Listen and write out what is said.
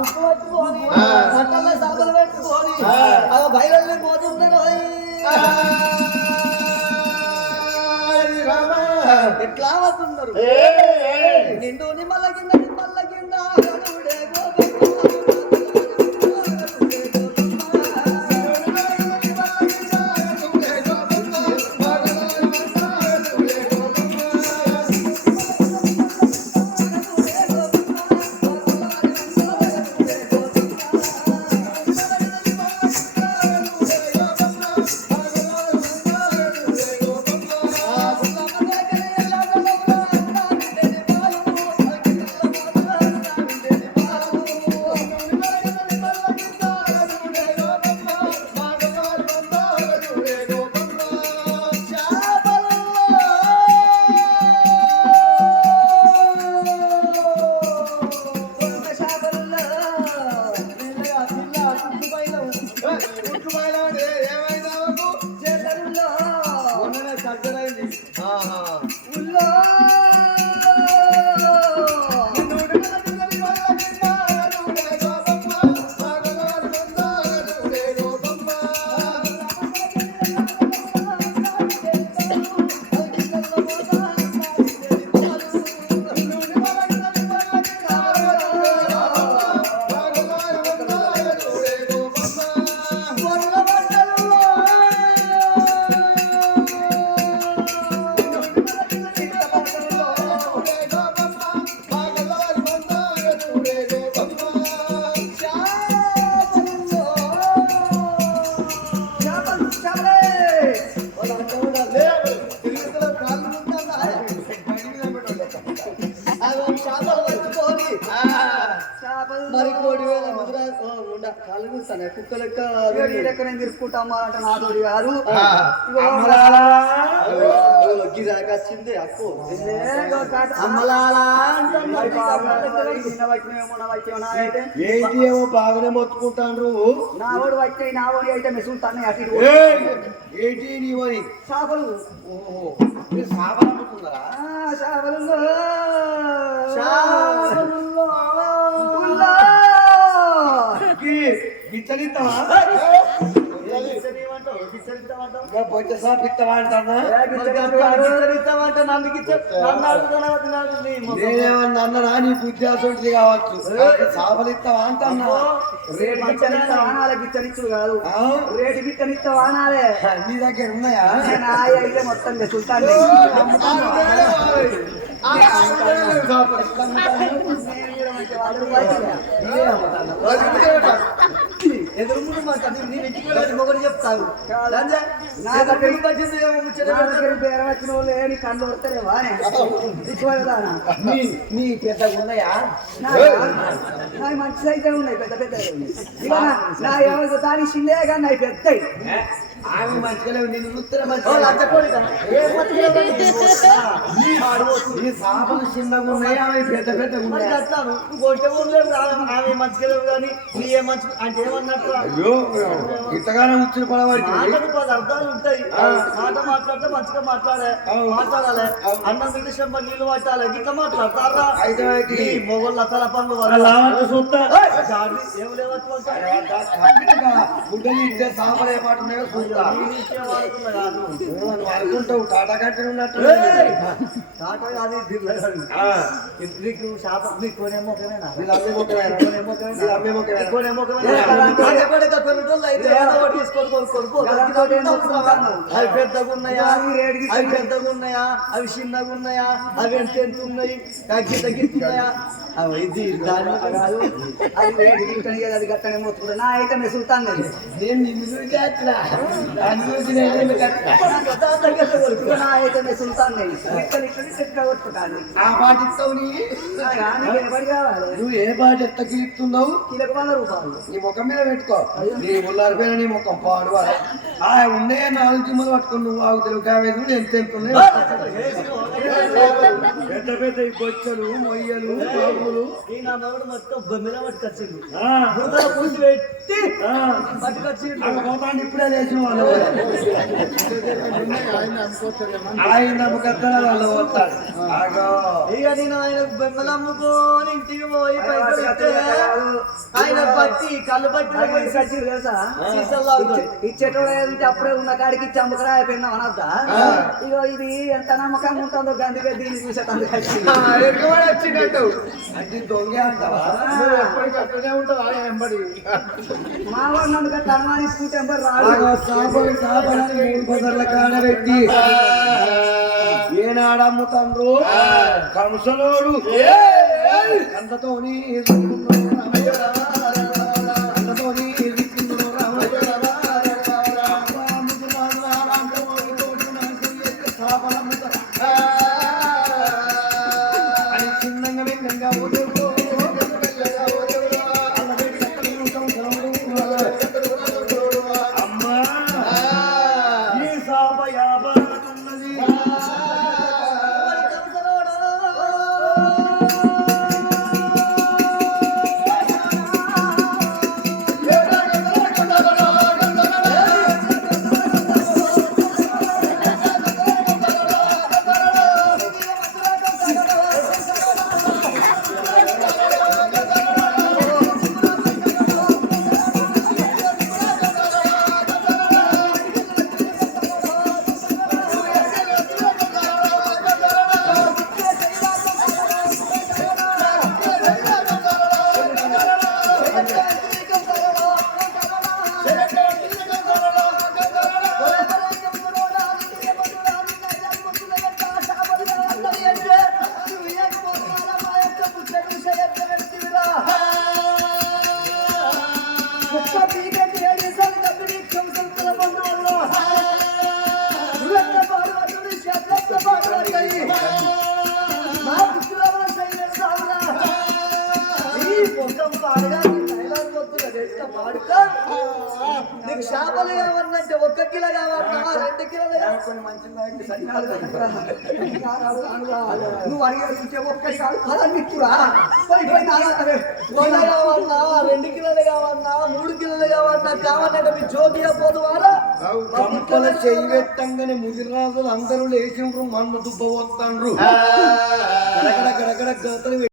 我做，我做。కాళ్ళు కూర్తాను కుక్క లెక్క ఎక్కడ తీసుకుంటామా అంటే నా తోడి కాదు. గిరాక వచ్చింది అక్కు ఏంటి ఏమో బాగానే మొత్తుకుంటాండ్రు? నా వాడు వైద్యం నా వాడి అయితే మెసులుతాను అటు! ఏంటి నీ వరి చేపలు. ఓహో ఆ, చేపలు చేపల్లో. ఉల్లా. గిచ్చలిస్తావా గిచ్చనివ్వమంటావు, గిచ్చనిస్తామంటావు? బొచ్చ సాప్ ఇస్తావా అంటానా మరి గట్లా గిచ్చనిస్తామంటే నన్ను గిచ్చ- నన్ను అడుగుతున్నావు, అది నాకు నీ ముఖం. నేనేమన్నా అన్ననా నీ బుద్ధి అసలు కావచ్చు సాబలు ఇస్తావా అంటన్నా రేటు గిట్టనిచ్చుడు కాదు? రేటు గిట్టనిస్తా వానాలే నీ దగ్గర ఉన్నాయా అయితే మొత్తం మెసులుతాను ఎదురుగుండు మాట్లాడి నేను ఇంటికి వెళ్ళి మొగడు చెప్తాను రంజా, నా నా దగ్గర- దగ్గర వచ్చింది ఏమో వచ్చిన వాళ్ళు ఏని కళ్ళు వస్తలే వానే? దిక్కువదానా నీ నీ పెద్దగా ఉన్నాయా? నా మంచి అయితే ఉన్నాయి పెద్ద పెద్ద ఇక నా- నా ఎవరు దాని చిల్లే కానీ నాయి పెద్దయి. ఆమె మంచిగా ఉత్తర చిన్నగా ఉన్నాయా? ఆమె పెద్ద ఉన్నాయా అట్లాను, నువ్వు కొట్టే ఊరు లేవు, ఆమె- ఆమె మంచిగా లేవు కానీ నీ ఏ మంచి అంటే ఏమన్నట్టు? అయ్యో ఇంతగానే మాటకు పది అర్థాలు ఉంటాయి. మాట మాట్లాడితే మంచిగా మాట్లాడే మాట్లాడాలి. అన్నం తింటే చెంబ నీళ్ళు పట్టాలి. గిట్ల మాట్లాడతారా? ఈ మొగోళ్ళ తల పనులు మాట అనుకుంటావు టాటా కట్టి ఉన్నట్టు టాటా కాదు నీకు శాప నీకు కొనేమో? కొనేమో అవి పెద్దగా ఉన్నాయా? అవి పెద్దగా ఉన్నాయా? అవి చిన్నగా ఉన్నాయా? అవి ఎంత ఎంత ఉన్నాయి? తగ్గి తగ్గిస్తున్నాయా అవి ఇది అది గిట్టని మొత్తుకుంటా. నా అయితే మెసులుతాను నేను నేను నిన్ను చూసి అట్లా. నా అయితే మెసులుతాను నేను ఇక్కడ ఇక్కడ కొట్టుకుంటాను. ఆ కావాలి? నువ్వు ఏ పాట రూపాయలు నీ ముఖం మీద పెట్టుకో నీ ఉల్లారిపోయిన నీ ముఖం పాడు. ఆ ఉన్నాయే నాలుగు జిమ్మలు పట్టుకుని నువ్వు ఆగుతావు కావేది ఎంత ఎంత ఉన్నాయి పెద్ద పెద్ద ఈ బొచ్చలు మొయ్యలు బాబులు. ఈ నా మగడు మొత్తం బొమ్మిల పట్టుకొచ్చిండు. పూసి పెట్టి పట్టుకొచ్చిండు. పోతాండి ఇప్పుడే లేచిన వాళ్ళు ఆయన నమ్మకత్తాడు వాళ్ళు ఇక నేను ఆయన బొమ్మలు అమ్ముకొని ఇంటికి పోయి పైసలు ఇస్తే ఆయన బట్టి కళ్ళు ఆయన సచ్చిలు తెలుసా? ఇచ్చేటోడు అప్పుడే ఉన్న కాడికి ఇచ్చి అమ్మకరా అయిపోయినా అనద్దా ఇగో ఇది ఎంత నమ్మకంగా ఉంటుందో గందుకే దీన్ని చూసేటందుకు వచ్చినట్టు. అంటే దొంగ అంటావా? నువ్వు ఎప్పటికీ ఉంటుంది ఆ ఎంబడి మా వాడు నన్ను గట్ల అనుమానిస్తుంటే ఎవరు రాడు. ఆగో సాపలు సాపలని మూడు బజర్ల కాడబెట్టి ఏనాడు అమ్ముతాండ్రు? కంసలోడు. నీకు చేపలు కావాలంటే ఒక్క కిలో కావాలన్నా రెండు కిలోలు నువ్వు అడిగే ఒక్కటి కాదు వంద కావాలన్నా రెండు కిలోలు కావాలన్నా మూడు కిలోలు కావాలన్నా కావాలంటే మీ జోగిగా పోదు వారా కంపల చెయ్యి పెట్టంగానే ముదిరాజులు అందరూ లేచిండ్రు మన్న దుబ్బ వస్తాండ్రు గడగడ గడగడ గతలు